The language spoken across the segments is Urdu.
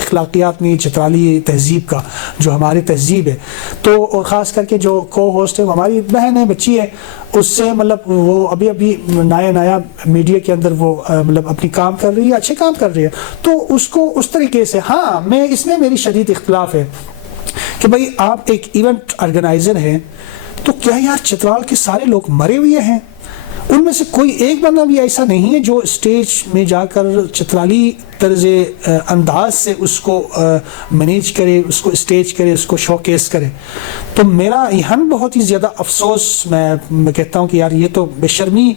اخلاقیات نہیں، چترالی تہذیب کا جو ہماری تہذیب ہے. تو اور خاص کر کے جو کو ہوسٹ ہے وہ ہماری بہن ہے، بچی ہے، اس سے مطلب وہ ابھی نیا میڈیا کے اندر وہ مطلب اپنی کام کر رہی ہے، اچھے کام کر رہی ہے. تو اس کو اس طریقے سے ہاں اس میں میری شدید اختلاف ہے کہ بھائی آپ ایک ایونٹ آرگنائزر ہیں، تو کیا یار چترال کے سارے لوگ مرے ہوئے ہیں؟ ان میں سے کوئی ایک بندہ بھی ایسا نہیں ہے جو اسٹیج میں جا کر چترالی طرز انداز سے اس کو مینیج کرے، اس کو اسٹیج کرے، اس کو شو کیس کرے. تو میرا یہاں بہت ہی زیادہ افسوس، میں کہتا ہوں کہ یار یہ تو بے شرمی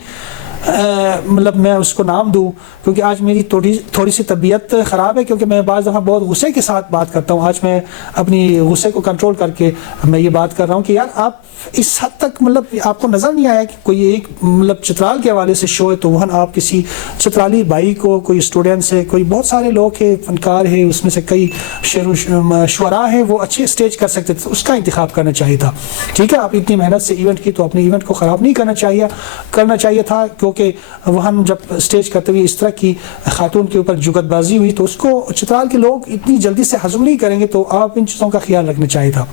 مطلب میں اس کو نام دوں، کیونکہ آج میری تھوڑی سی طبیعت خراب ہے، کیونکہ میں بعض دفعہ بہت غصے کے ساتھ بات کرتا ہوں. آج میں اپنی غصے کو کنٹرول کر کے میں یہ بات کر رہا ہوں کہ یار آپ اس حد تک مطلب آپ کو نظر نہیں آیا کہ کوئی ایک مطلب چترال کے حوالے سے شو ہے تو وہاں آپ کسی چترالی بھائی کو، کوئی اسٹوڈنٹس ہے، کوئی بہت سارے لوگ ہیں، فنکار ہیں، اس میں سے کئی شعراء ہیں، وہ اچھے اسٹیج کر سکتے تھے، اس کا انتخاب کرنا چاہیے تھا. ٹھیک ہے، آپ اتنی محنت سے ایونٹ کی تو اپنے ایونٹ کو خراب نہیں کرنا چاہیے تھا، کیونکہ وہاں جب اسٹیج کرتے ہوئے اس طرح کی خاتون کے اوپر جگت بازی ہوئی تو اس کو چترال کے لوگ اتنی جلدی سے ہضم نہیں کریں گے. تو آپ ان چیزوں کا خیال رکھنا چاہیے تھا.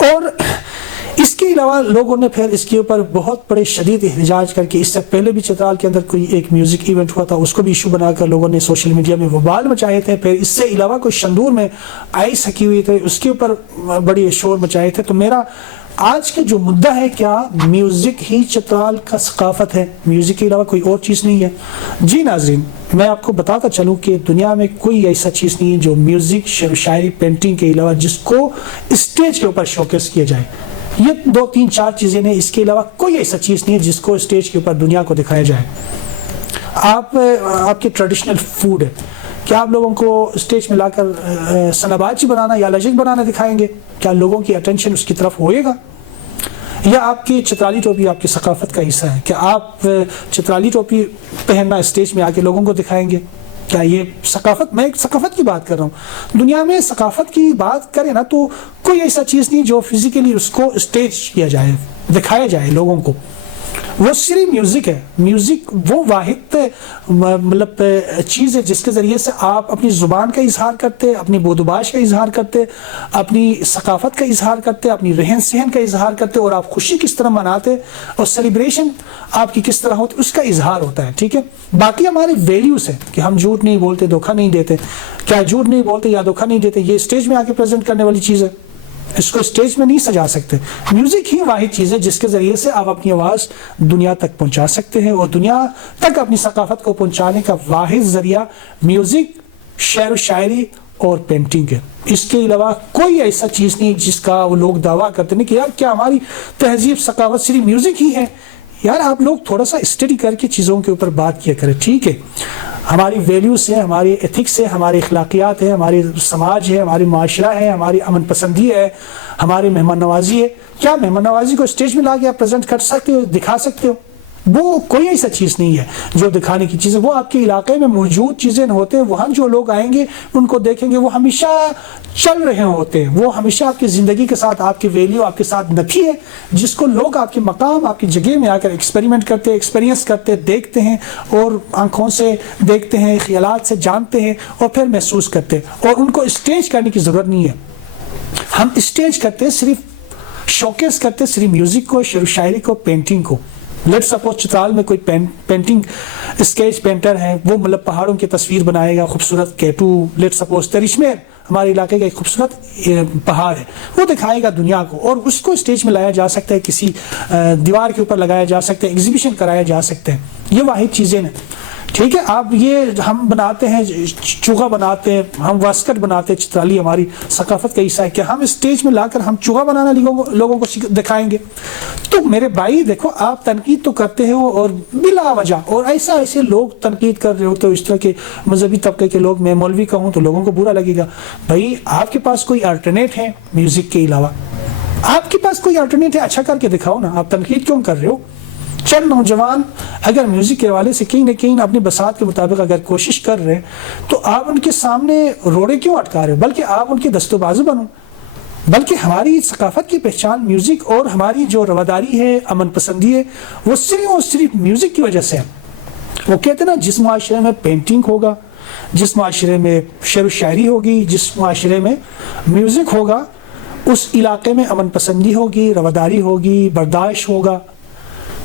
اور اس کے علاوہ لوگوں نے پھر اس کے اوپر بہت بڑے شدید احتجاج کر کے، اس سے پہلے بھی چترال کے اندر کوئی ایک میوزک ایونٹ ہوا تھا، اس کو بھی ایشو بنا کر لوگوں نے سوشل میڈیا میں وبال مچائے تھے. پھر اس سے علاوہ کوئی شندور میں آئس ہکی ہوئی تھے، اس کے اوپر بڑی شور مچائے تھے. تو میرا آج کا جو مدعا ہے، کیا میوزک ہی چترال کا ثقافت ہے؟ میوزک کے علاوہ کوئی اور چیز نہیں ہے؟ جی ناظرین، میں آپ کو بتاتا چلوں کہ دنیا میں کوئی ایسا چیز نہیں ہے جو میوزک، شعر و شاعری، پینٹنگ کے علاوہ جس کو اسٹیج کے اوپر شوکیس کیا جائے. یہ 2-3-4 چیزیں ہیں، اس کے علاوہ کوئی ایسا چیز نہیں ہے جس کو اسٹیج کے اوپر دنیا کو دکھایا جائے. آپ کے ٹریڈیشنل فوڈ ہے، کیا آپ لوگوں کو اسٹیج میں لا کر سناباچی بنانا یا لجک بنانا دکھائیں گے؟ کیا لوگوں کی اٹینشن اس کی طرف ہوئے گا؟ یا آپ کی چترالی ٹوپی آپ کی ثقافت کا حصہ ہے، کیا آپ چترالی ٹوپی پہننا اسٹیج میں آ کے لوگوں کو دکھائیں گے؟ کیا یہ ثقافت؟ میں ایک ثقافت کی بات کر رہا ہوں. دنیا میں ثقافت کی بات کرے نا تو کوئی ایسا چیز نہیں جو فزیکلی اس کو اسٹیج کیا جائے، دکھایا جائے لوگوں کو. وہ صرف میوزک ہے. میوزک وہ واحد مطلب چیز ہے جس کے ذریعے سے آپ اپنی زبان کا اظہار کرتے، اپنی بودوباش کا اظہار کرتے، اپنی ثقافت کا اظہار کرتے، اپنی رہن سہن کا اظہار کرتے، اور آپ خوشی کس طرح مناتے اور سیلیبریشن آپ کی کس طرح ہوتی، اس کا اظہار ہوتا ہے. ٹھیک ہے، باقی ہمارے ویلیوز ہیں کہ ہم جھوٹ نہیں بولتے، دھوکہ نہیں دیتے. کیا جھوٹ نہیں بولتے یا دھوکہ نہیں دیتے یہ اسٹیج میں آ کے پریزنٹ کرنے والی چیز ہے؟ اس کو اسٹیج میں نہیں سجا سکتے. میوزک ہی واحد چیز ہے جس کے ذریعے سے آپ اپنی آواز دنیا تک پہنچا سکتے ہیں، اور دنیا تک اپنی ثقافت کو پہنچانے کا واحد ذریعہ میوزک، شعر و شاعری اور پینٹنگ ہے. اس کے علاوہ کوئی ایسا چیز نہیں جس کا وہ لوگ دعویٰ کرتے ہیں کہ یار کیا ہماری تہذیب ثقافت صرف میوزک ہی ہے. یار آپ لوگ تھوڑا سا اسٹڈی کر کے چیزوں کے اوپر بات کیا کریں. ٹھیک ہے، ہماری ویلیوز ہیں، ہماری ایتھکس ہے، ہماری اخلاقیات ہیں، ہماری سماج ہے، ہماری معاشرہ ہے، ہماری امن پسندی ہے، ہماری مہمان نوازی ہے. کیا مہمان نوازی کو اسٹیج میں لا کے آپ پریزنٹ کر سکتے ہو، دکھا سکتے ہو؟ وہ کوئی ایسا چیز نہیں ہے جو دکھانے کی چیز ہے. وہ آپ کے علاقے میں موجود چیزیں ہوتے ہیں، وہاں جو لوگ آئیں گے ان کو دیکھیں گے، وہ ہمیشہ چل رہے ہوتے ہیں، وہ ہمیشہ آپ کی زندگی کے ساتھ، آپ کی ویلیو آپ کے ساتھ نفی ہے، جس کو لوگ آپ کے مقام، آپ کی جگہ میں آ کر ایکسپیریمنٹ کرتے، ایکسپیرینس کرتے، دیکھتے ہیں، اور آنکھوں سے دیکھتے ہیں، خیالات سے جانتے ہیں، اور پھر محسوس کرتے ہیں. اور ان کو اسٹیج کرنے کی ضرورت نہیں ہے. ہم اسٹیج کرتے صرف شوکیس کرتے صرف میوزک کو، شعر و شاعری کو، پینٹنگ کو. لیٹ سپوز چترال میں کوئی پینٹنگ اسکیچ پینٹر ہے، وہ مطلب پہاڑوں کی تصویر بنائے گا، خوبصورت کیٹو، لیٹ سپوز ترشمیر ہمارے علاقے کا ایک خوبصورت پہاڑ ہے، وہ دکھائے گا دنیا کو، اور اس کو اسٹیج میں لایا جا سکتا ہے، کسی دیوار کے اوپر لگایا جا سکتا ہے، ایگزیبیشن کرایا جا سکتا ہے. یہ واحد چیزیں ہیں. ٹھیک ہے، آپ یہ ہم بناتے ہیں، چوغا بناتے ہیں، ہم واسکٹ بناتے ہیں، چترالی ہماری ثقافت کا حصہ ہے. کہ ہم اسٹیج میں لا کر ہم چوغا بنانا لوگوں کو دکھائیں گے؟ تو میرے بھائی دیکھو، آپ تنقید تو کرتے ہو اور بلا وجہ، اور ایسے لوگ تنقید کر رہے ہو تو اس طرح کے مذہبی طبقے کے لوگ، میں مولوی کہوں تو لوگوں کو برا لگے گا. بھائی آپ کے پاس کوئی الٹرنیٹ ہے میوزک کے علاوہ؟ آپ کے پاس کوئی الٹرنیٹ ہے؟ اچھا کر کے دکھاؤ نا. آپ تنقید کیوں کر رہے ہو؟ چند نوجوان اگر میوزک کے حوالے سے کہیں نہ کہیں اپنی بساط کے مطابق اگر کوشش کر رہے ہیں تو آپ ان کے سامنے روڑے کیوں اٹکا رہے ہو؟ بلکہ آپ ان کے دست و بازو بنو. بلکہ ہماری ثقافت کی پہچان میوزک اور ہماری جو رواداری ہے، امن پسندی ہے، وہ صرف اور صرف میوزک کی وجہ سے ہے. وہ کہتے ہیں نا، جس معاشرے میں پینٹنگ ہوگا، جس معاشرے میں شعر و شاعری ہوگی، جس معاشرے میں میوزک ہوگا، اس علاقے میں امن پسندی ہوگی، رواداری ہوگی، برداشت ہوگا.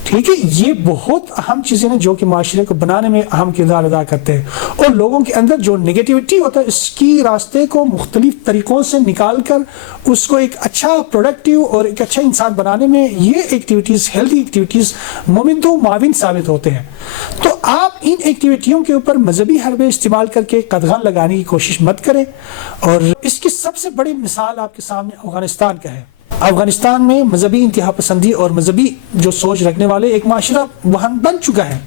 ٹھیک ہے، یہ بہت اہم چیزیں ہیں جو کہ معاشرے کو بنانے میں اہم کردار ادا کرتے ہیں. اور لوگوں کے اندر جو نگیٹیوٹی ہوتا ہے اس کی راستے کو مختلف طریقوں سے نکال کر اس کو ایک اچھا پروڈکٹیو اور ایک اچھا انسان بنانے میں یہ ایکٹیویٹیز، ہیلتھی ایکٹیویٹیز مومن و معاون ثابت ہوتے ہیں. تو آپ ان ایکٹیویٹیوں کے اوپر مذہبی حربے استعمال کر کے قدغن لگانے کی کوشش مت کریں. اور اس کی سب سے بڑی مثال آپ کے سامنے افغانستان کا ہے. افغانستان میں مذہبی انتہا پسندی اور مذہبی جو سوچ رکھنے والے ایک معاشرہ وہاں بن چکا ہے،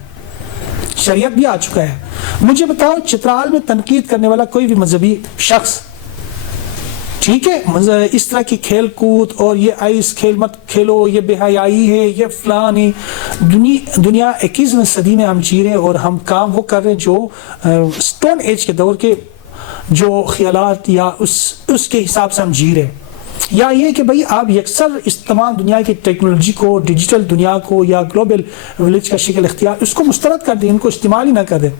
شریعت بھی آ چکا ہے. مجھے بتاؤ چترال میں تنقید کرنے والا کوئی بھی مذہبی شخص، ٹھیک ہے، اس طرح کی کھیل کود اور یہ آئس کھیل مت کھیلو، یہ بے حیائی ہے، یہ فلان ہے. دنیا 21ویں صدی میں ہم جی رہے ہیں اور ہم کام وہ کر رہے ہیں جو سٹون ایج کے دور کے جو خیالات یا اس کے حساب سے ہم جی رہے ہیں. یا یہ کہ بھئی آپ یکسر اس تمام دنیا کی ٹیکنالوجی کو، ڈیجیٹل دنیا کو یا گلوبل ولیج کا شکل اختیار اس کو مسترد کر دیں، ان کو استعمال ہی نہ کر دیں.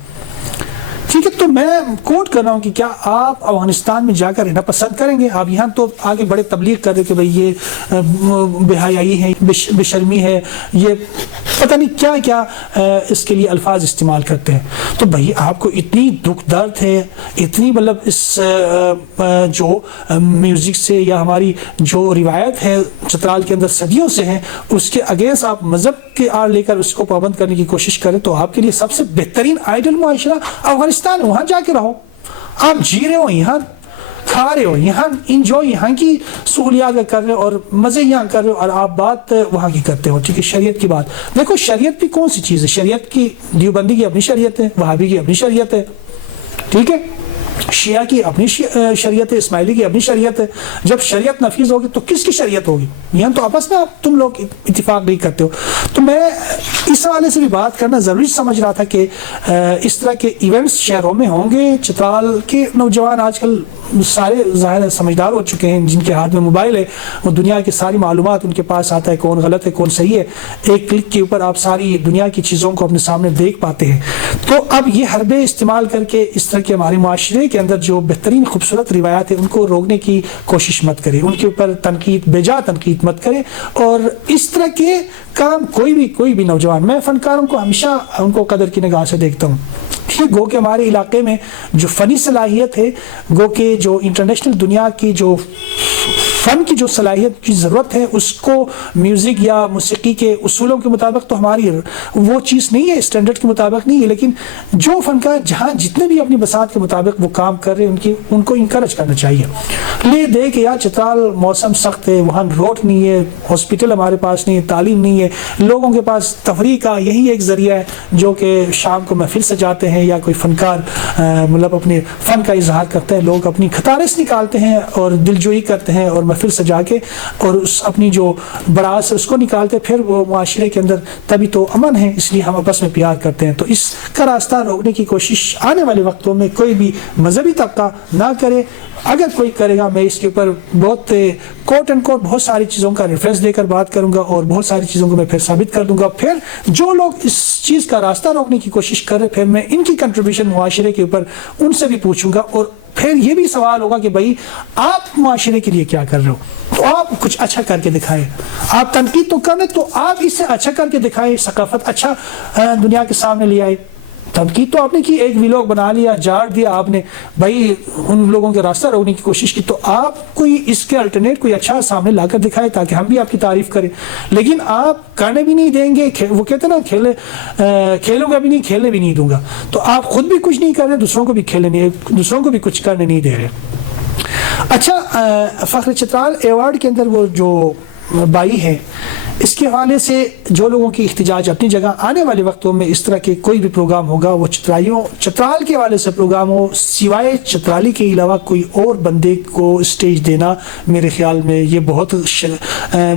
ٹھیک ہے، تو میں کوٹ کر رہا ہوں کہ کیا آپ افغانستان میں جا کر رہنا پسند کریں گے؟ آپ یہاں تو آگے بڑے تبلیغ کر رہے کہ بھئی یہ بے حیائی ہے، بے شرمی ہے، یہ پتہ نہیں کیا کیا اس کے لیے الفاظ استعمال کرتے ہیں. تو بھئی آپ کو اتنی دکھ درد ہے، اتنی مطلب اس جو میوزک سے یا ہماری جو روایت ہے چترال کے اندر صدیوں سے ہے اس کے اگینسٹ آپ مذہب کے آڑ لے کر اس کو پابند کرنے کی کوشش کریں، تو آپ کے لیے سب سے بہترین آئیڈل معاشرہ افغانستان، وہاں جا کے رہو. آپ جی رہے ہو یہاں، کھا رہے ہو یہاں، انجوائے یہاں کی سہولیات کر رہے ہو اور مزے یہاں کر رہے ہو، اور آپ بات وہاں کی کرتے ہو. ٹھیک ہے، شریعت کی بات دیکھو، شریعت بھی کون سی چیز ہے؟ شریعت کی دیوبندی کی اپنی شریعت ہے، وہابی کی اپنی شریعت ہے، ٹھیک ہے، شیعہ کی اپنی شریعت ہے، اسماعیلی کی اپنی شریعت ہے. جب شریعت نافذ ہوگی تو کس کی شریعت ہوگی؟ یہاں تو آپس میں تم لوگ اتفاق نہیں کرتے ہو. تو میں اس حوالے سے بھی بات کرنا ضروری سمجھ رہا تھا کہ اس طرح کے ایونٹس شہروں میں ہوں گے. چترال کے نوجوان آج کل سارے ظاہر سمجھدار ہو چکے ہیں، جن کے ہاتھ میں موبائل ہے، وہ دنیا کی ساری معلومات ان کے پاس آتا ہے، کون غلط ہے کون صحیح ہے. ایک کلک کے اوپر آپ ساری دنیا کی چیزوں کو اپنے سامنے دیکھ پاتے ہیں. تو اب یہ حربے استعمال کر کے اس طرح کے ہمارے معاشرے کے اندر جو بہترین خوبصورت روایات ہیں ان کو روکنے کی کوشش مت کریں، ان کے اوپر تنقید، بے جا تنقید مت کریں. اور اس طرح کے کام کوئی بھی نوجوان، میں فنکاروں کو ہمیشہ ان کو قدر کی نگاہ سے دیکھتا ہوں. گو کہ ہمارے علاقے میں جو فنی صلاحیت ہے، گو کہ جو انٹرنیشنل دنیا کی جو فن کی جو صلاحیت کی ضرورت ہے اس کو میوزک یا موسیقی کے اصولوں کے مطابق تو ہماری وہ چیز نہیں ہے، اسٹینڈرڈ کے مطابق نہیں ہے. لیکن جو فنکار جہاں جتنے بھی اپنی بساط کے مطابق وہ کام کر رہے ہیں ان کو انکریج کرنا چاہیے. لے دے کہ یار چترال موسم سخت ہے، وہاں روڈ نہیں ہے، ہاسپٹل ہمارے پاس نہیں ہے، تعلیم نہیں ہے، لوگوں کے پاس تفریح کا یہی ایک ذریعہ ہے جو کہ شام کو محفل سجاتے ہیں یا کوئی فنکار مطلب اپنے فن کا اظہار کرتے ہیں، لوگ اپنی خطارس نکالتے ہیں اور دلجوئی کرتے ہیں اور محفل سجا کے اور اپنی جو براس ہے اس کو نکالتے، پھر وہ معاشرے کے اندر تبھی تو امن ہے. اس لیے ہم آپس میں پیار کرتے ہیں. تو اس کا راستہ روکنے کی کوشش آنے والے وقتوں میں کوئی بھی مذہبی طبقہ نہ کرے. اگر کوئی کرے گا میں اس کے اوپر بہت کوٹ اینڈ کوٹ بہت ساری چیزوں کا ریفرنس دے کر بات کروں گا اور بہت ساری چیزوں کو میں پھر ثابت کر دوں گا. پھر جو لوگ اس چیز کا راستہ روکنے کی کوشش کر رہے پھر میں ان کی کنٹریبیوشن معاشرے کے اوپر ان سے بھی پوچھوں گا. اور پھر یہ بھی سوال ہوگا کہ بھائی آپ معاشرے کے لیے کیا کر رہے ہو؟ تو آپ کچھ اچھا کر کے دکھائیں. آپ تنقید تو کر رہے تو آپ اس سے اچھا کر کے دکھائیں، ثقافت اچھا دنیا کے سامنے لے آئے. تنقید تو آپ نے کی، ایک ویلوگ بنا لیا، جاڑ دیا آپ نے، بھائی ان لوگوں کے راستہ روکنے کی کوشش کی. تو آپ کوئی اس کے الٹرنیٹ کوئی اچھا سامنے لا کر دکھائے تاکہ ہم بھی آپ کی تعریف کریں. لیکن آپ کرنے بھی نہیں دیں گے، وہ کہتے ہیں نا کھیلوں گا بھی نہیں، کھیلنے بھی نہیں دوں گا. تو آپ خود بھی کچھ نہیں کر رہے، دوسروں کو بھی کھیلنے نہیں، دوسروں کو بھی کچھ کرنے نہیں دے رہے. اچھا، فخر چترال ایوارڈ کے اندر وہ جو بائی ہے اس کے حوالے سے جو لوگوں کی احتجاج اپنی جگہ، آنے والے وقتوں میں اس طرح کے کوئی بھی پروگرام ہوگا وہ چترال کے حوالے سے پروگرام ہو، سوائے چترالی کے علاوہ کوئی اور بندے کو اسٹیج دینا میرے خیال میں یہ بہت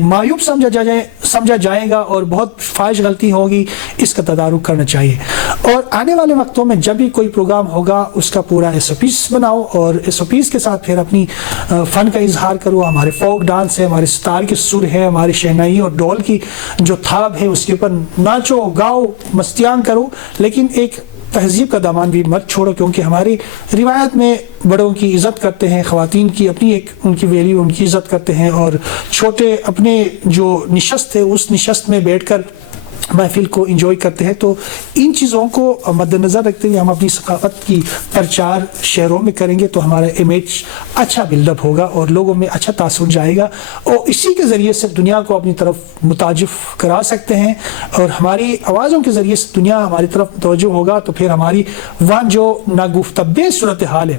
معیوب سمجھا جائے گا اور بہت فاحش غلطی ہوگی. اس کا تدارک کرنا چاہیے. اور آنے والے وقتوں میں جب بھی کوئی پروگرام ہوگا اس کا پورا SOPs بناؤ اور SOPs کے ساتھ پھر اپنی فن کا اظہار کرو. ہمارے فوک ڈانس ہے، ہمارے ستار کے سر ہے، ہماری شہنائی اور ڈول کی جو تھاب ہے اس کے اوپر ناچو گاؤ مستیاں کرو، لیکن ایک تہذیب کا دامن بھی مت چھوڑو، کیونکہ ہماری روایت میں بڑوں کی عزت کرتے ہیں، خواتین کی اپنی ایک ان کی ویلیو، ان کی عزت کرتے ہیں، اور چھوٹے اپنے جو نشست ہے اس نشست میں بیٹھ کر محفل کو انجوائے کرتے ہیں۔ تو ان چیزوں کو مد نظر رکھتے ہوئے ہم اپنی ثقافت کی پرچار شہروں میں کریں گے تو ہمارا امیج اچھا بلڈ اپ ہوگا اور لوگوں میں اچھا تاثر جائے گا، اور اسی کے ذریعے سے دنیا کو اپنی طرف متعارف کرا سکتے ہیں، اور ہماری آوازوں کے ذریعے سے دنیا ہماری طرف متوجہ ہوگا، تو پھر ہماری وہاں جو ناگفتہ صورتحال ہے،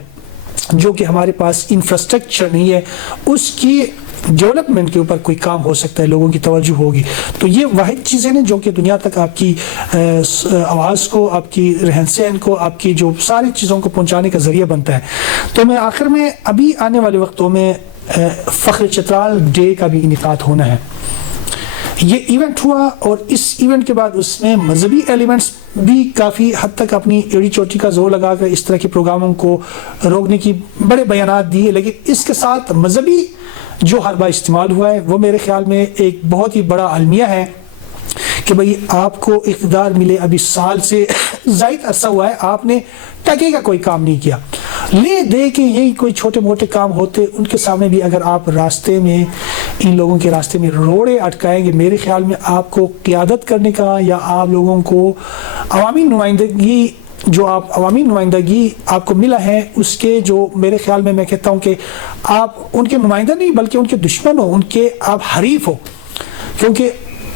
جو کہ ہمارے پاس انفراسٹرکچر نہیں ہے، اس کی ڈیولپمنٹ کے اوپر کوئی کام ہو سکتا ہے، لوگوں کی توجہ ہوگی۔ تو یہ واحد چیزیں ہیں جو کہ دنیا تک آپ کی آواز کو، آپ کی رہن سہن کو، آپ کی جو ساری چیزوں کو پہنچانے کا ذریعہ بنتا ہے۔ تو میں آخر میں ابھی آنے والے وقتوں میں فخر چترال ڈے کا بھی انعقاد ہونا ہے۔ یہ ایونٹ ہوا، اور اس ایونٹ کے بعد اس میں مذہبی ایلیمنٹس بھی کافی حد تک اپنی ایڑی چوٹی کا زور لگا کر اس طرح کے پروگراموں کو روکنے کی بڑے بیانات دیے، لیکن اس کے ساتھ مذہبی جو حربہ استعمال ہوا ہے وہ میرے خیال میں ایک بہت ہی بڑا المیہ ہے کہ بھئی آپ کو اقتدار ملے، ابھی سال سے زائد عرصہ ہوا ہے، آپ نے ٹکے کا کوئی کام نہیں کیا، لے دے کے یہی کوئی چھوٹے موٹے کام ہوتے ان کے سامنے بھی اگر آپ راستے میں ان لوگوں کے راستے میں روڑے اٹکائیں گے، میرے خیال میں آپ کو قیادت کرنے کا یا آپ لوگوں کو عوامی نمائندگی جو عوامی نمائندگی آپ کو ملا ہے اس کے جو میرے خیال میں کہتا ہوں کہ آپ ان کے نمائندہ نہیں بلکہ ان کے دشمن ہو، ان کے آپ حریف ہو، کیونکہ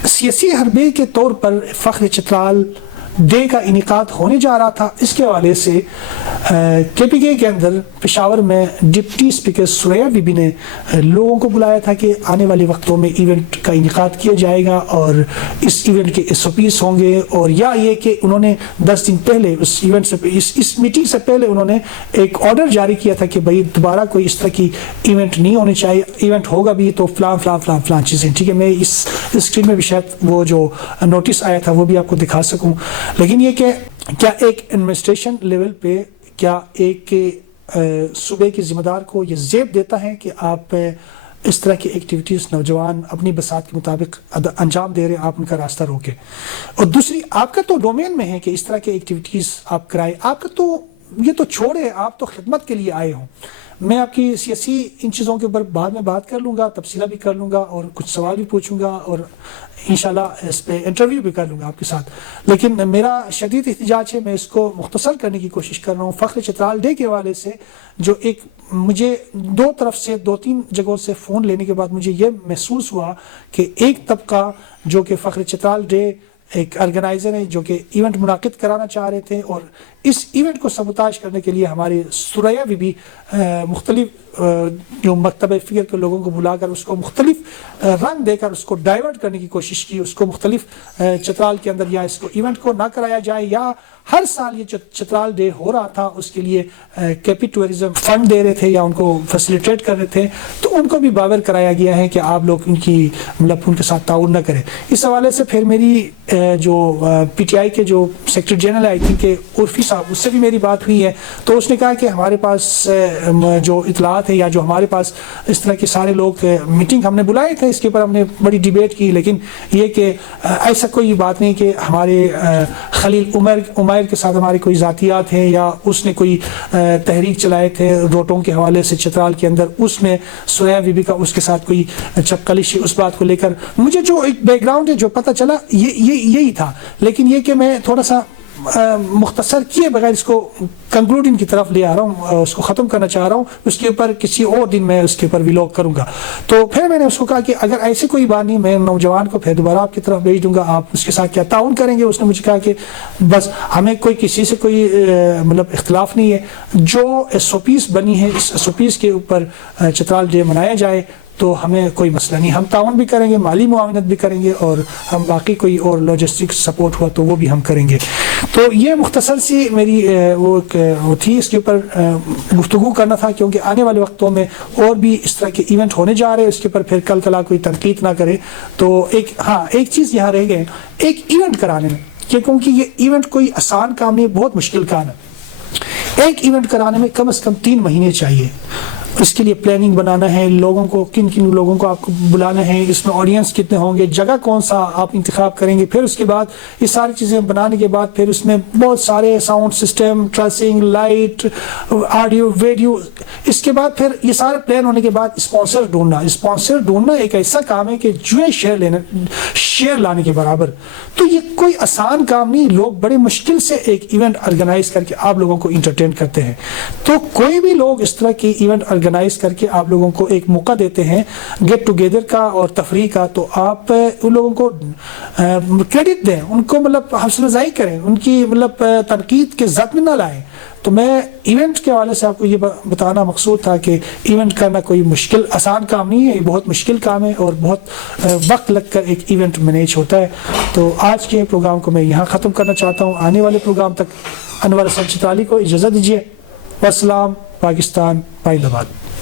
سیاسی حربے کے طور پر فخر چترال ڈے کا انعقاد ہونے جا رہا تھا۔ اس کے حوالے سے کے پی کے اندر پشاور میں ڈپٹی اسپیکر سوریا بی بی نے لوگوں کو بلایا تھا کہ آنے والے وقتوں میں ایونٹ کا انعقاد کیا جائے گا، اور اس ایونٹ کے SOPs ہوں گے، اور یا یہ کہ انہوں نے 10 دن پہلے اس ایونٹ سے اس میٹنگ سے پہلے انہوں نے ایک آرڈر جاری کیا تھا کہ بھئی دوبارہ کوئی اس طرح کی ایونٹ نہیں ہونی چاہیے، ایونٹ ہوگا بھی تو فلاں فلاں فلاں فلاں چیزیں، ٹھیک ہے۔ میں اس اسکرین میں بھی شاید وہ جو نوٹس آیا تھا وہ بھی آپ کو دکھا سکوں، لیکن یہ کہ کیا ایک ایڈمنسٹریشن لیول پہ کیا ایک صوبے کے ذمہ دار کو یہ زیب دیتا ہے کہ آپ اس طرح کی ایکٹیویٹیز نوجوان اپنی بساط کے مطابق انجام دے رہے ہیں، آپ ان کا راستہ روکیں؟ اور دوسری، آپ کا تو ڈومین میں ہے کہ اس طرح کی ایکٹیویٹیز آپ کرائیں، آپ کا تو یہ تو چھوڑے، آپ تو خدمت کے لیے آئے ہوں۔ میں آپ کی سیاسی ان چیزوں کے اوپر بعد میں بات کر لوں گا، تفصیلہ بھی کر لوں گا، اور کچھ سوال بھی پوچھوں گا، اور انشاءاللہ اس پہ انٹرویو بھی کر لوں گا آپ کے ساتھ، لیکن میرا شدید احتجاج ہے، میں اس کو مختصر کرنے کی کوشش کر رہا ہوں۔ فخر چترال ڈے کے حوالے سے جو ایک مجھے دو تین جگہوں سے فون لینے کے بعد مجھے یہ محسوس ہوا کہ ایک طبقہ جو کہ فخر چترال ڈے ایک آرگنائزر ہے جو کہ ایونٹ منعقد کرانا چاہ رہے تھے، اور اس ایونٹ کو سبوتاج کرنے کے لیے ہمارے سوریا بھی مختلف جو مکتبہ فکر کے لوگوں کو بلا کر اس کو مختلف رنگ دے کر اس کو ڈائیورٹ کرنے کی کوشش کی، اس کو مختلف چترال کے اندر یا اس کو ایونٹ کو نہ کرایا جائے، یا ہر سال یہ چترال ڈے ہو رہا تھا اس کے لیے کیپی ٹورزم فنڈ دے رہے تھے یا ان کو فیسیلیٹیٹ کر رہے تھے، تو ان کو بھی باور کرایا گیا ہے کہ آپ لوگ ان کی ان کے ساتھ تعاون نہ کریں۔ اس حوالے سے پھر میری جو پی ٹی آئی کے جو سیکرٹری جنرل آئی تھنک کہ عرفی صاحب، اس سے بھی میری بات ہوئی ہے، تو اس نے کہا کہ ہمارے پاس جو اطلاعات ہے یا جو ہمارے پاس اس طرح کے سارے لوگ میٹنگ ہم نے بلائے تھے، اس کے اوپر ہم نے بڑی ڈیبیٹ کی، لیکن یہ کہ ایسا کوئی بات نہیں کہ ہمارے خلیل عمیر کے ساتھ ہماری کوئی ذاتیات ہیں یا اس نے کوئی تحریک چلائے تھے روٹوں کے حوالے سے چترال کے اندر، اس میں سوریا بی بی کا اس کے ساتھ کوئی چپکلش، اس بات کو لے کر مجھے جو ایک بیک گراؤنڈ ہے جو پتہ چلا یہی تھا، لیکن یہ کہ میں تھوڑا سا مختصر کیے بغیر اس کو کنکلوڈنگ کی طرف لے آ رہا ہوں، اس کو ختم کرنا چاہ رہا ہوں، اس کے اوپر کسی اور دن میں اس کے اوپر ویلوگ کروں گا۔ تو پھر میں نے اس کو کہا کہ اگر ایسے کوئی بات نہیں، میں نوجوان کو پھر دوبارہ آپ کی طرف بھیج دوں گا، آپ اس کے ساتھ کیا تعاون کریں گے؟ اس نے مجھے کہا کہ بس ہمیں کوئی کسی سے کوئی اختلاف نہیں ہے، جو SOPs بنی ہے اس SOPs کے اوپر چترال ڈے منایا جائے تو ہمیں کوئی مسئلہ نہیں، ہم تعاون بھی کریں گے، مالی معاونت بھی کریں گے، اور ہم باقی کوئی اور لاجسٹک سپورٹ ہوا تو وہ بھی ہم کریں گے۔ تو یہ مختصر سی میری وہ تھی، اس کے اوپر گفتگو کرنا تھا، کیونکہ آنے والے وقتوں میں اور بھی اس طرح کے ایونٹ ہونے جا رہے ہیں، اس کے اوپر پھر کل کلا کوئی تنقید نہ کرے۔ تو ایک چیز یہاں رہ گئے، ایک ایونٹ کرانے میں، کیونکہ یہ ایونٹ کوئی آسان کام نہیں، بہت مشکل کام ہے۔ ایک ایونٹ کرانے میں کم از کم 3 مہینے چاہیے، اس کے لیے پلاننگ بنانا ہے، لوگوں کو کن کن لوگوں کو آپ کو بلانا ہے، اس میں آڈینس کتنے ہوں گے، جگہ کون سا آپ انتخاب کریں گے، پھر اس کے بعد یہ ساری چیزیں بنانے کے بعد پھر اس میں بہت سارے sound system, tracing, light, audio, video, اس کے بعد پھر یہ سارے پلان ہونے کے بعد اسپانسر ڈھونڈنا ایک ایسا کام ہے کہ جو ہے شیئر لانے کے برابر. تو یہ کوئی آسان کام نہیں، لوگ بڑے مشکل سے ایک ایونٹ آرگنائز کر کے آپ لوگوں کو انٹرٹین کرتے ہیں. تو کوئی بھی لوگ اس طرح کی ایونٹ آرگنائز کر کے آپ لوگوں کو ایک موقع دیتے ہیں گیٹ ٹوگیدر کا اور تفریح کا، تو آپ ان لوگوں کو کریڈٹ دیں، ان کو مطلب حوصلہ افزائی کریں، ان کی مطلب تنقید کے زد میں نہ لائیں. تو میں ایونٹ کے حوالے سے آپ کو یہ بتانا مقصود تھا کہ ایونٹ کرنا کوئی آسان کام نہیں ہے، یہ بہت مشکل کام ہے اور بہت وقت لگ کر ایک ایونٹ مینیج ہوتا ہے. تو آج کے پروگرام کو میں یہاں ختم کرنا چاہتا ہوں. آنے والے پروگرام تک انور حسن چترالی کو اجازت دیجیے. والسلام. پاکستان زندہ باد.